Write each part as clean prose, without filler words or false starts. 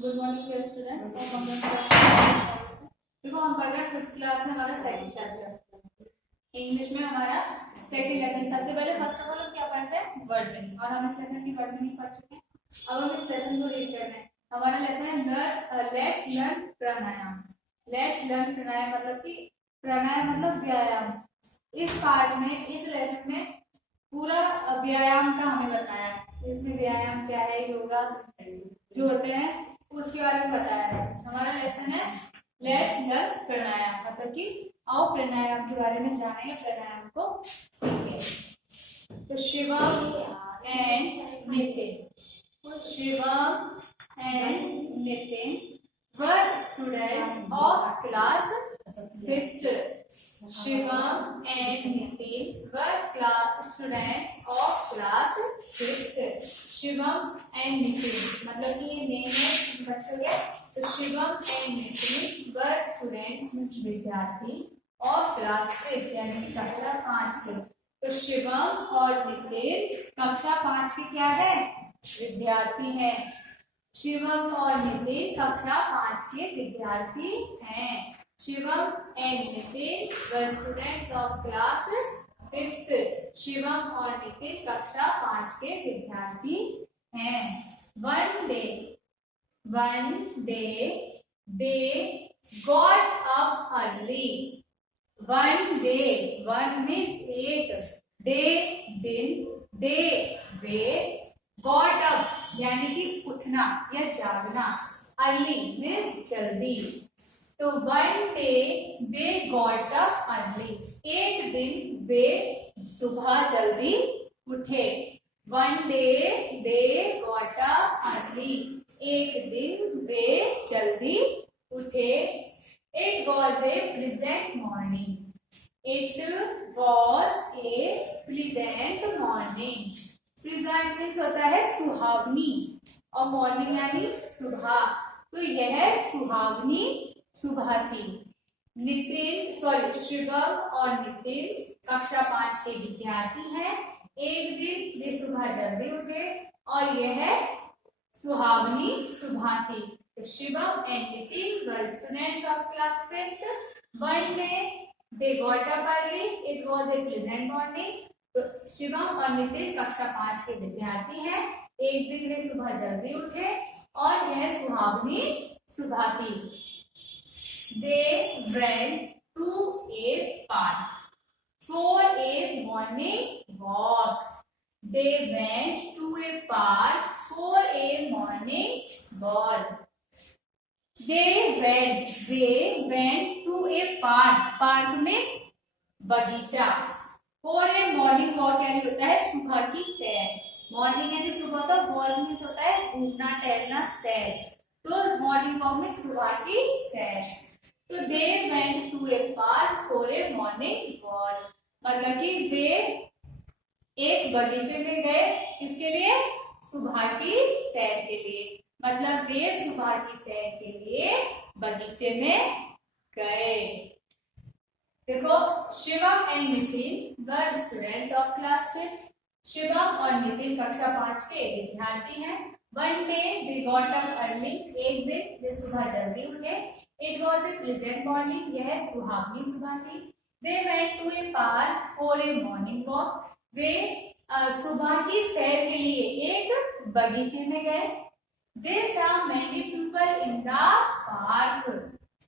Good morning dear students. देखो हम पढ़ रहे हैं 5th क्लास में हमारा सेकंड चैप्टर इंग्लिश में हमारा सेकंड लेसन। सबसे पहले फर्स्ट ऑफ ऑल हम क्या पढ़ते हैं वर्ड मीनिंग, और हम इस लेसन की वर्ड मीनिंग पढ़ चुके हैं। अब हम इस लेसन को रीड कर रहे हैं। हमारा लेसन है let's learn pranayama. Let's learn pranayama मतलब कि प्राणायाम मतलब व्यायाम। इस पार्ट में इस लेसन में पूरा व्यायाम का हमें बताया है। इसमें व्यायाम क्या है, योगा जो होते हैं उसके बारे में बताया है। हमारा लेसन है लेट्स लर्न प्राणायाम, मतलब कि आओ प्राणायाम के बारे में जाने, प्राणायाम को सीखें। तो Shivam and Nitin, Shivam and Nitin were students of class 5th. Shivam and Nitin were students of class 5th. Shivam and Nitin मतलब कि ये नेम है बच्चों के। तो Shivam and Nitin were student विद्यार्थी ऑफ क्लास 5 यानी कि कक्षा 5 के। तो शिवम और नितिन कक्षा 5 के क्या है, विद्यार्थी हैं। शिवम और नितिन कक्षा 5 के विद्यार्थी हैं। Shivam and Nitin were students of class 5th। Shivam और नितिन कक्षा 5 के विद्यार्थी हैं। One day they got up early. One day, one means एक, day दिन, they वे, got up यानी कि उठना या जागना, early means जल्दी। तो one day they got up early, एक दिन वे सुबह जल्दी उठे। One day they got up early, एक दिन वे जल्दी उठे। It was a pleasant morning. It was a pleasant morning. Pleasant means होता है सुहावनी, और मॉर्निंग यानी सुबह। तो यह सुहावनी सुबह थी। शिवम और नितिन कक्षा 5 के विद्यार्थी हैं। एक दिन वे सुबह जल्दी उठे और यह सुहावनी सुबह थी। तो Shivam and Nitin were students of class 5th. One day they got up early. It was a pleasant morning. तो शिवम और नितिन कक्षा 5 के विद्यार्थी हैं। एक दिन वे सुबह जल्दी उठे और यह सुहावनी सुबह थी। They went to a park for a morning walk. They went to a park for a morning walk. They went to a park. Park means बगीचा। For a morning walk यानी होता है सुबह की सैर। मॉर्निंग यानी सुबह का, वॉक मीन्स होता है घूमना टहलना सैर। तो मॉर्निंग वॉक में सुबह की सैर। तो they went to a park for a morning walk, मतलब कि वे एक बगीचे में गए, किसके लिए, सुबह की सैर के लिए। मतलब वे सुबह की सैर के लिए बगीचे में गए। देखो Shivam and Nitin were students of class 5th. Shivam और नितिन कक्षा 5 के विद्यार्थी हैं। One day they got up early, एक दिन वे सुबह जल्दी उठे। It was a pleasant morning, यह सुहावनी सुबह थी। They went to a park for a morning walk, वे सुबह की सैर के लिए एक बगीचे में गए। दे saw many people in the park.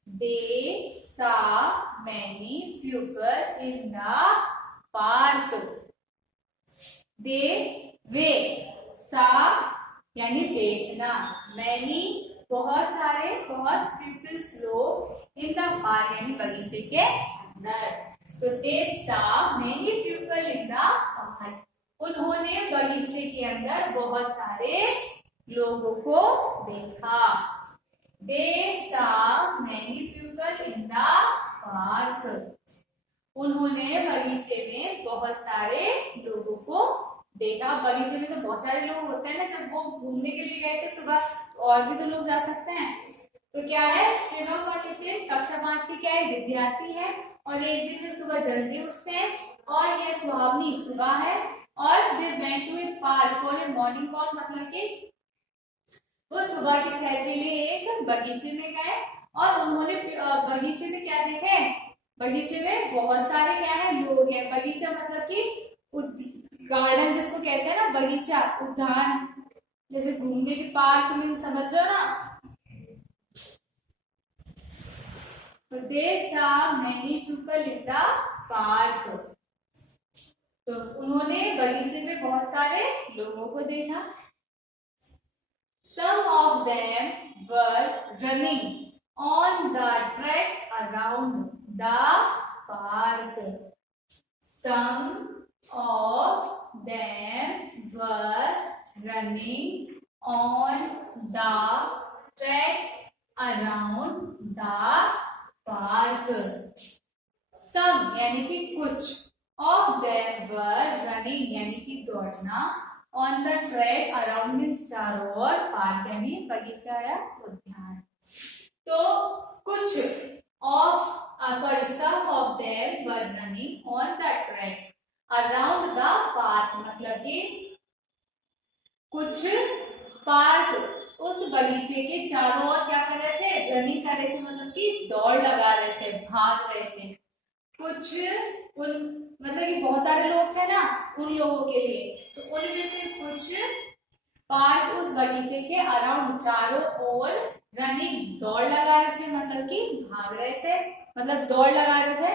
They saw many people in the park. Way saw यानी देखना, many बहुत सारे, बहुत पीपल्स लोग, इन द पार्क यानी बगीचे के अंदर। तो दे saw many people in the park, उन्होंने बगीचे के अंदर बहुत सारे लोगों को देखा। They saw many people in the park, उन्होंने बगीचे में बहुत सारे लोगों को देखा। बगीचे में तो बहुत सारे लोग होते हैं ना, जब वो घूमने के लिए गए थे सुबह, और भी तो लोग जा सकते हैं। तो क्या है, शिवम और नितिन कक्षा 5 के क्या है, विद्यार्थी है, और एक दिन वे सुबह जल्दी उठते हैं और यह सुहावनी सुबह है। और they went to a park for a morning walk, मतलब कि वो सुबह की सैर के लिए एक बगीचे में गए और उन्होंने बगीचे में क्या देखे, बगीचे में बहुत सारे क्या है, लोग हैं। बगीचा मतलब कि गार्डन जिसको कहते हैं ना, बगीचा, उद्यान, जैसे घूमने के पार्क में, समझ रहे हो ना। They saw many people in the park. तो उन्होंने बगीचे में बहुत सारे लोगों को देखा। Some of them were running on the track around the park. Some of them were running on the track around the park. Some यानी कि कुछ, of them were running यानी कि दौड़ना, on the track around means चारों ओर, park यानी बगीचा या उद्यान। तो कुछ some of them were running on the track around the park, मतलब कि कुछ पार्क उस बगीचे के चारों ओर क्या कर रहे थे, रनिंग कर रहे थे, मतलब कि दौड़ लगा रहे थे, भाग रहे थे। कुछ उन मतलब कि बहुत सारे लोग थे ना, उन लोगों के लिए, तो उनमें से कुछ पार्क उस बगीचे के अराउंड, चारों ओर, रनिंग दौड़ लगा रहे थे, मतलब कि भाग रहे थे, मतलब दौड़ लगा रहे थे।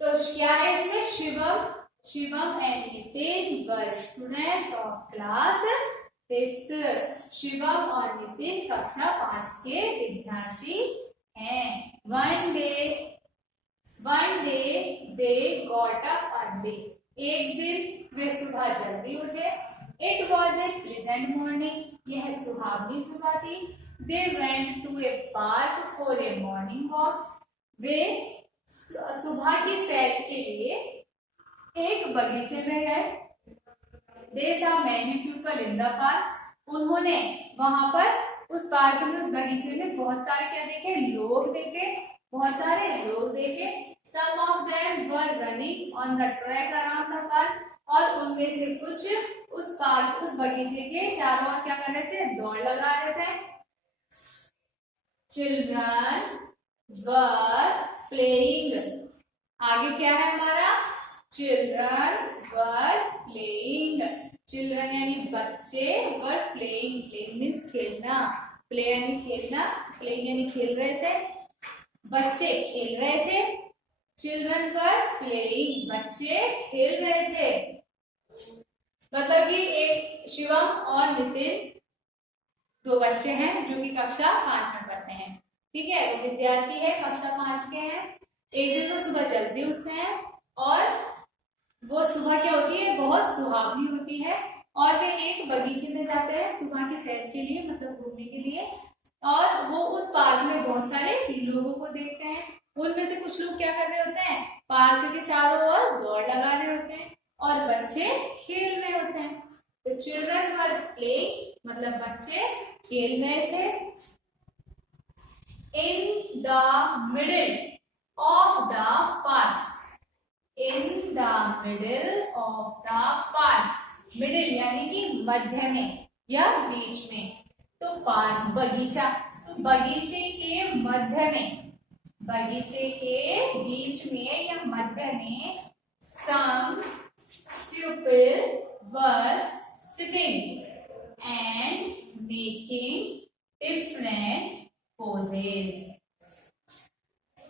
तो क्या है इसमें, Shivam and Nitin were students of class 5th। Shivam और नितिन कक्षा 5 के विद्यार्थी हैं। One day they got up early. एक दिन वे सुबह जल्दी उठे। It was a pleasant morning. यह सुहावनी सुबह थी। They went to a park for a morning walk. वे सुबह की सैर के लिए एक बगीचे में गए। They saw many people in the park. उन्होंने वहां पर उस पार्क में, उस बगीचे में बहुत सारे क्या देखे, लोग देखे, बहुत सारे लोग देखे। Some of them were running on the track around the park. और उनमें से कुछ उस पार्क, उस बगीचे के चारों ओर क्या कर रहे थे, दौड़ लगा रहे थे। Children were playing. आगे क्या है हमारा, Children were playing. Children यानी बच्चे, were playing. Playing means खेलना, play यानी खेलना, playing यानी खेल रहे थे, बच्चे खेल रहे थे। Children were playing. बच्चे खेल रहे थे। मतलब कि एक शिवम और नितिन दो बच्चे हैं जो कि कक्षा 5 में पढ़ते हैं, ठीक है, वो विद्यार्थी है, कक्षा 5 के हैं। एक दिन वो सुबह जल्दी उठते हैं और वो सुबह क्या होती है, बहुत सुहावनी होती है, और वे एक बगीचे में जाते हैं सुबह की सैर के लिए, मतलब घूमने के लिए। और वो उस पार्क में बहुत सारे लोगों को देखते हैं। उनमें से कुछ लोग क्या कर रहे होते हैं, पार्क के चारों ओर दौड़ लगा रहे होते हैं, और बच्चे खेल रहे होते हैं। तो चिल्ड्रन वर प्लेइंग मतलब बच्चे खेल रहे थे। In the middle of the park, in the middle of the park, middle यानी कि मध्य में या बीच में, तो पार्क बगीचा, तो बगीचे के मध्य में, बगीचे के बीच में या मध्य में, some people were sitting and making different poses.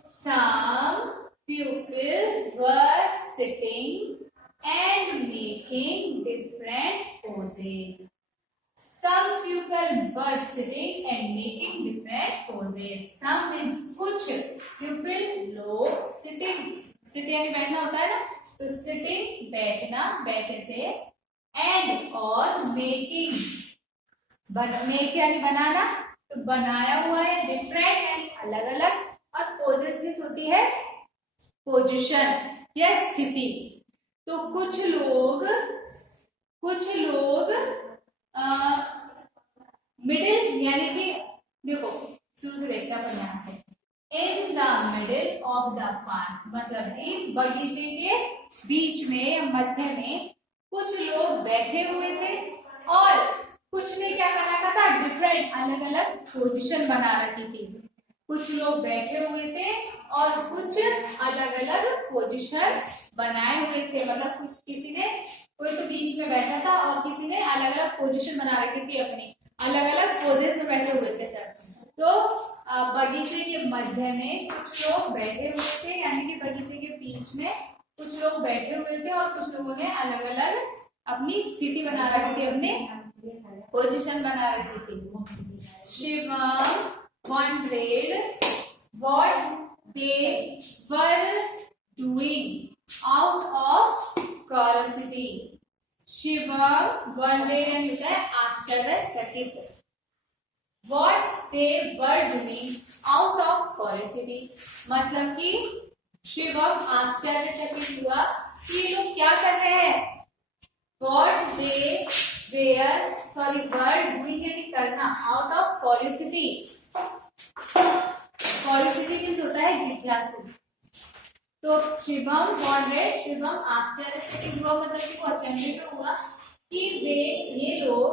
Some people were sitting and making different poses. Some people were sitting and making different poses. Some means कुछ, people लोग, sitting, sit यानी बैठना होता है ना, तो sitting बैठना, बैठे थे, and और making, make यानी बनाना, तो बनाया हुआ है, different यानी अलग अलग, और poses मीन्स होती है पोजिशन या स्थिति। तो कुछ लोग मिडिल यानी कि देखो शुरू से देखते हैं यहाँ पे, इन the middle of the park मतलब कि बगीचे के बीच में या मध्य में कुछ लोग बैठे हुए थे और कुछ ने क्या कर रखा था, अलग अलग पोजीशन बना रखी थी। कुछ लोग बैठे हुए थे और कुछ अलग अलग पोजीशन बनाए हुए थे, मतलब कुछ किसी ने, कोई तो बीच में बैठा था और किसी ने अलग अलग पोजीशन बना रखी थी, अपनी अलग अलग पोजेस में बैठे हुए थे सर। तो बगीचे के मध्य में कुछ लोग बैठे हुए थे, यानी कि बगीचे के बीच में कुछ लोग बैठे हुए थे और कुछ लोगों ने अलग अलग अपनी स्थिति बना रखी थी, अपने पोजीशन बना रखी थी। Shivam wondered what they were doing out of curiosity. Shivam wondered यानी होता है आश्चर्यचकित, what they were doing out of curiosity, मतलब कि शिवम आश्चर्यचकित हुआ कि ये लोग क्या कर रहे हैं। what they were doing यानी करना, out of curiosity, curiosity means होता है जिज्ञासु। तो शिवम wondered, शिवम आश्चर्यचकित हुआ, मतलब कि वो अचंभित हुआ कि ये लोग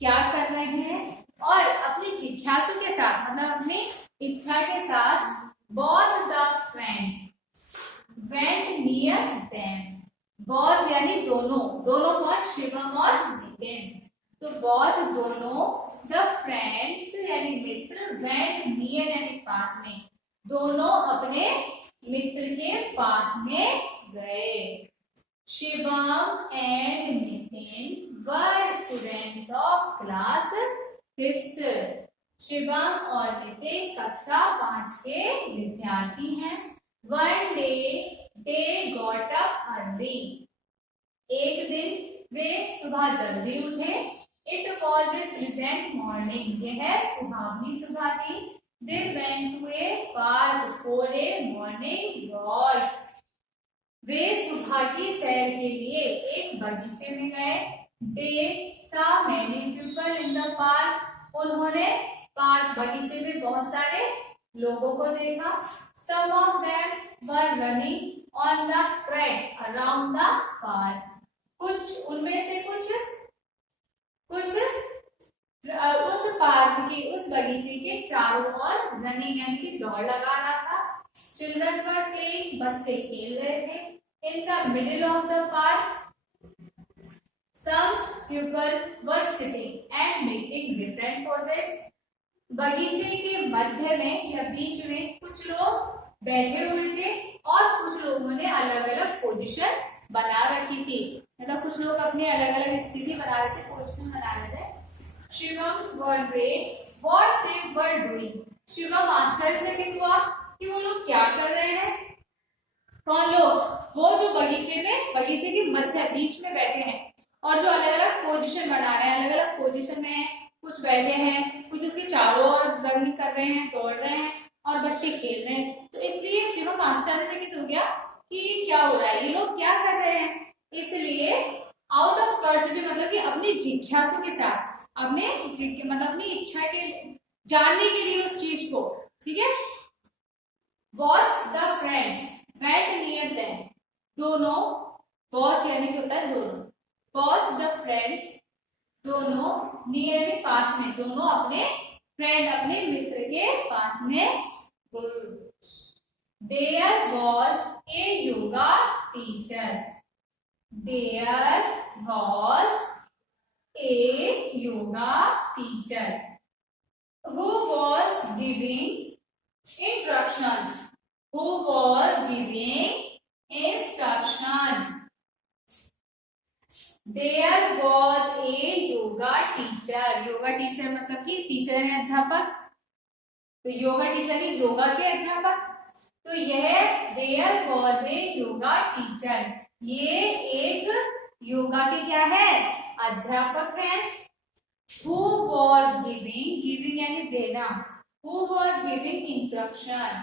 क्या कर रहे हैं, और अपनी जिज्ञासु के साथ, मतलब अपनी इच्छा के साथ, both the friends went near them, both यानी दोनों, दोनों कौन, शिवम और नितिन। तो both दोनों, the friends यानी मित्र, went near यानी पास में, दोनों अपने मित्र के पास में गए। Shivam and Nitin were students of class 5th। Shivam और नितिन कक्षा 5 के विद्यार्थी हैं। One day they got up early, एक दिन वे सुबह जल्दी उठे। It was a pleasant morning, यह सुहावनी सुबह थी। They went to a park for a morning walk, वे सुबह की सैर के लिए एक बगीचे में गए। They saw many people in the park, उन्होंने पार्क बगीचे में बहुत सारे लोगों को देखा। Some of them were running on the track around the park, कुछ उनमें से कुछ उस पार्क की, उस बगीचे के चारों ओर रनिंग यानी कि दौड़ लगा रहा था। चिल्ड्रन वर प्लेइंग, बच्चे खेल रहे थे। In the middle of the park some people were sitting and making different poses, बगीचे के मध्य में या बीच में कुछ लोग बैठे हुए थे और कुछ लोगों ने अलग अलग पोजीशन बना रखी थी, मतलब कुछ लोग अपनी अलग अलग स्थिति बना रहे थे, पोजीशन बना रहे थे। Shivam wondered what they were doing, Shivam आश्चर्यचकित हुआ कि वो लोग क्या कर रहे हैं। कौन लोग, वो जो बगीचे के मध्य बीच में बैठे हैं और जो अलग अलग पोजीशन बना रहे हैं, अलग अलग पोजीशन में हैं, कुछ बैठे हैं, कुछ उसके चारों ओर रनिंग कर रहे हैं, दौड़ रहे हैं और बच्चे खेल रहे हैं। तो इसलिए शिवम आश्चर्यचकित हो गया कि क्या हो रहा है, ये लोग क्या कर रहे हैं। इसलिए आउट ऑफ क्यूरियोसिटी मतलब कि अपनी जिज्ञासु के साथ, मतलब अपनी इच्छा के जानने के लिए उस चीज को, ठीक है। Both the friends went near them, दोनों, बोथ यानी कि होता है दोनों, बोथ द फ्रेंड्स दोनों, नियर यानी पास में, दोनों अपने फ्रेंड अपने मित्र के पास में। There was a yoga teacher, there was a yoga teacher who was giving instructions, who was giving instructions, there was a yoga teacher, yoga teacher मतलब कि टीचर है अध्यापक, तो योगा टीचर ही योगा के अध्यापक। तो यह there was a yoga teacher, ये एक योगा के क्या है, अध्यापक है। Who was giving यानी देना, who was giving instructions,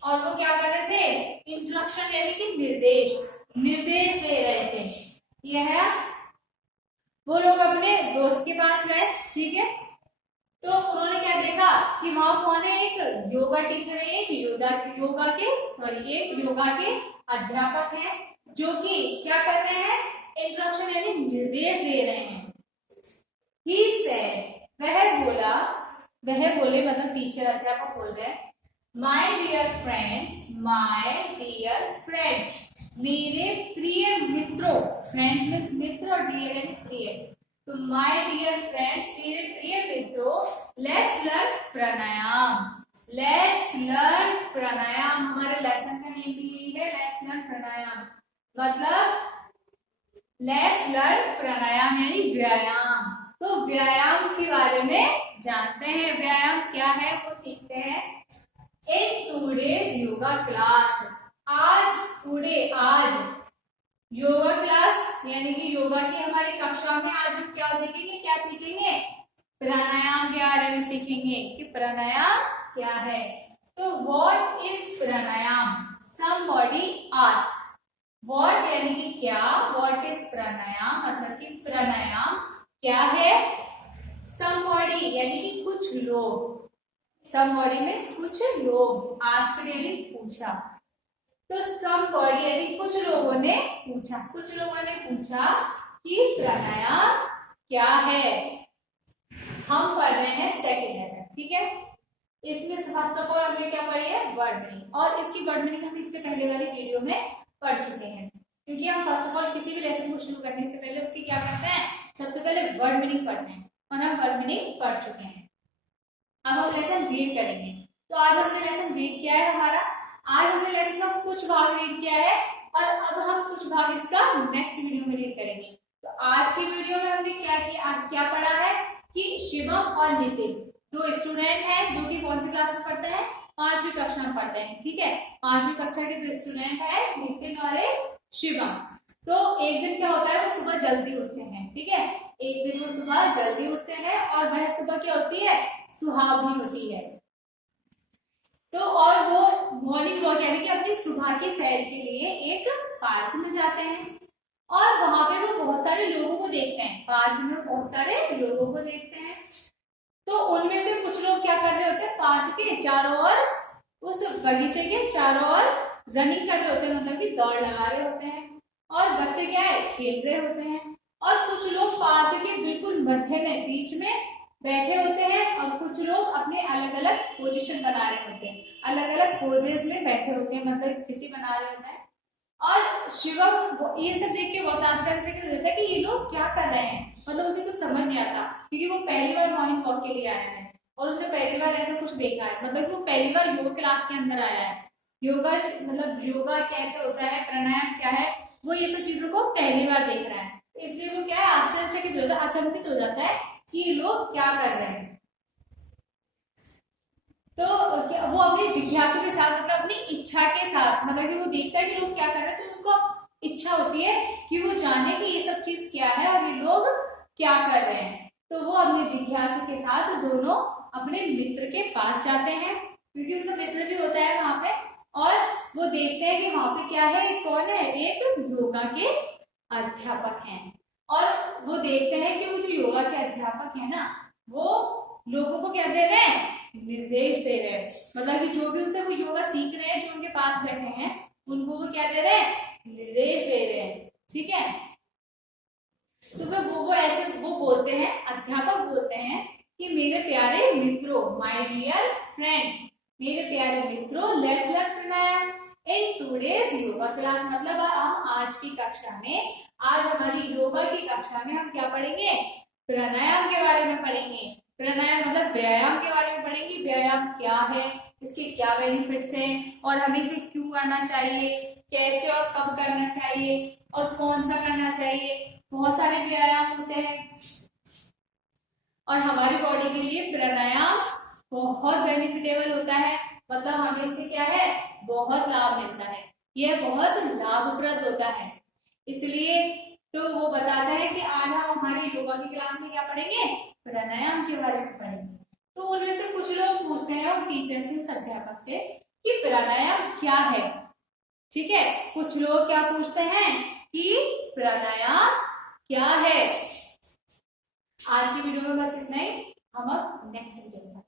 और वो क्या कर रहे थे, इंस्ट्रक्शन यानी कि निर्देश दे रहे थे। यह वो लोग अपने दोस्त के पास गए, ठीक है। तो उन्होंने क्या देखा कि वहां कौन है, एक योगा टीचर है, एक योगा के अध्यापक है, जो कि क्या कर रहे हैं, इंस्ट्रक्शन यानी निर्देश दे रहे हैं। He said, वह बोले मतलब टीचर अध्यापक बोल रहे हैं, माय डियर फ्रेंड्स, मेरे प्रिय मित्रों, फ्रेंड्स मीन्स मित्र और डियर यानी प्रिय, तो माय डियर फ्रेंड्स मेरे प्रिय मित्रों, let's learn pranayama. Let's learn pranayama, हमारे लेसन का नेम भी यही है, लेट्स लर्न प्राणायाम, मतलब लेट्स लर्न प्राणायाम यानी व्यायाम। तो व्यायाम के बारे में जानते हैं, व्यायाम क्या है वो सीखते हैं। इन टूडेज योगा क्लास, आज योगा क्लास यानी कि योगा की हमारी कक्षा में आज हम क्या देखेंगे, क्या सीखेंगे, प्राणायाम के बारे में सीखेंगे कि प्राणायाम क्या है। तो what is pranayama, somebody ask, what यानी कि क्या, व्हाट इज प्राणायाम मतलब कि प्राणायाम क्या है। समबॉडी यानी कि कुछ लोग, समबॉडी में कुछ लोग, आस्क यानी पूछा, तो समबॉडी यानी कुछ लोगों ने पूछा कि प्राणायाम क्या है। हम पढ़ रहे हैं सेकंड लेसन, ठीक है। इसमें फर्स्ट ऑफ ऑल हमने क्या पढ़ी है, वर्ड मीनिंग, और इसकी वर्ड मीनिंग हम इससे पहले वाली वीडियो में पढ़ चुके हैं, क्योंकि हम फर्स्ट ऑफ ऑल किसी भी लेसन को शुरू करने से पहले उसकी क्या करते हैं, सबसे पहले वर्ड मीनिंग पढ़ते हैं, और हम वर्ड मीनिंग पढ़ चुके हैं। अब हम लेसन रीड करेंगे। तो आज हमने लेसन रीड किया है हमारा, आज हमने लेसन का कुछ भाग रीड किया है, और अब हम कुछ भाग इसका नेक्स्ट वीडियो में रीड करेंगे। तो आज की वीडियो में हमने क्या किया, क्या पढ़ा है कि शिवम और नितिन दो स्टूडेंट हैं जो कि कौन सी क्लास में पढ़ते हैं, 5वीं कक्षा में पढ़ते हैं, ठीक है। 5वीं कक्षा के दो स्टूडेंट है, नितिन और शिवम। तो एक दिन क्या होता है, वो सुबह जल्दी उठते हैं, ठीक है, एक दिन वो सुबह जल्दी उठते हैं, और वह सुबह क्या होती है, सुहावनी होती है। तो और वो मॉर्निंग वॉक यानी कि अपनी सुबह की सैर के लिए एक पार्क में जाते हैं, और वहां पे वो बहुत सारे लोगों को देखते हैं, पार्क में बहुत सारे लोगों को देखते हैं। तो उनमें से कुछ लोग क्या कर रहे होते हैं, पार्क के चारों ओर, उस बगीचे के चारों ओर रनिंग कर रहे होते हैं, मतलब कि दौड़ लगा रहे होते हैं, और बच्चे क्या है, खेल रहे होते हैं, और कुछ लोग पार्क के बिल्कुल मध्य में बीच में बैठे होते हैं, और कुछ लोग अपने अलग अलग पोजीशन बना रहे होते हैं, अलग अलग पोजेस में बैठे होते हैं, मतलब स्थिति बना रहे होते हैं। और शिवम ये सब देख के बहुत आश्चर्यचकित होता है कि ये लोग क्या कर रहे हैं, मतलब उसे कुछ समझ नहीं आता, क्योंकि वो पहली बार मॉर्निंग वॉक के लिए आया है, और उसने पहली बार ऐसा कुछ देखा है, मतलब कि वो पहली बार योगा क्लास के अंदर आया है, योगा मतलब योगा कैसे होता है, प्राणायाम क्या है, वो ये सब चीजों को पहली बार देख रहा है, इसलिए वो क्या है, आश्चर्यचकित हो जाता है, अचंभित हो जाता है कि ये लोग क्या कर रहे हैं। तो वो अपनी जिज्ञासा के साथ, मतलब अपनी इच्छा के साथ, मतलब कि वो देखता है कि लोग क्या कर रहे हैं, तो उसको इच्छा होती है कि वो जाने कि ये सब चीज क्या है और ये लोग क्या कर रहे हैं। तो वो अपनी जिज्ञासा के साथ दोनों अपने मित्र के पास जाते हैं, क्योंकि उनका मित्र भी होता है वहां पे, और वो देखते हैं कि वहां पे क्या है, कौन है, एक योगा के अध्यापक हैं, और वो देखते हैं कि वो जो योगा के अध्यापक है ना, वो लोगों को क्या दे रहे हैं, निर्देश दे रहे हैं, मतलब कि जो भी उनसे वो योगा सीख रहे हैं, जो उनके पास बैठे हैं, उनको वो क्या दे रहे हैं, निर्देश दे रहे हैं, ठीक है। तो वो ऐसे वो बोलते हैं, अध्यापक बोलते हैं कि मेरे प्यारे मित्रों, माय डियर फ्रेंड्स, मेरे प्यारे मित्रों, let's learn pranayama in today's yoga class, मतलब हम आज की कक्षा में, आज हमारी योगा की कक्षा में हम क्या पढ़ेंगे, प्राणायाम के बारे में पढ़ेंगे। प्राणायाम मतलब व्यायाम के बारे में पढ़ेंगे, व्यायाम क्या है, इसके क्या बेनिफिट्स हैं, और हमें इसे क्यों करना चाहिए, कैसे और कब करना चाहिए, और कौन सा करना चाहिए। बहुत सारे व्यायाम होते हैं, और हमारी बॉडी के लिए प्राणायाम बहुत बेनिफिटेबल होता है, मतलब हमें इससे क्या है, बहुत लाभ मिलता है, यह बहुत लाभप्रद होता है। इसलिए तो वो बताता है कि आज हम हमारी योगा की क्लास में क्या पढ़ेंगे, प्राणायाम के बारे में पढ़ेंगे। तो उनमें से कुछ लोग पूछते हैं और टीचर से, अध्यापक से, कि प्राणायाम क्या है, ठीक है। कुछ लोग क्या पूछते हैं कि प्राणायाम क्या है। आज की वीडियो में बस इतना ही, हम अब नेक्स्ट वीडियो में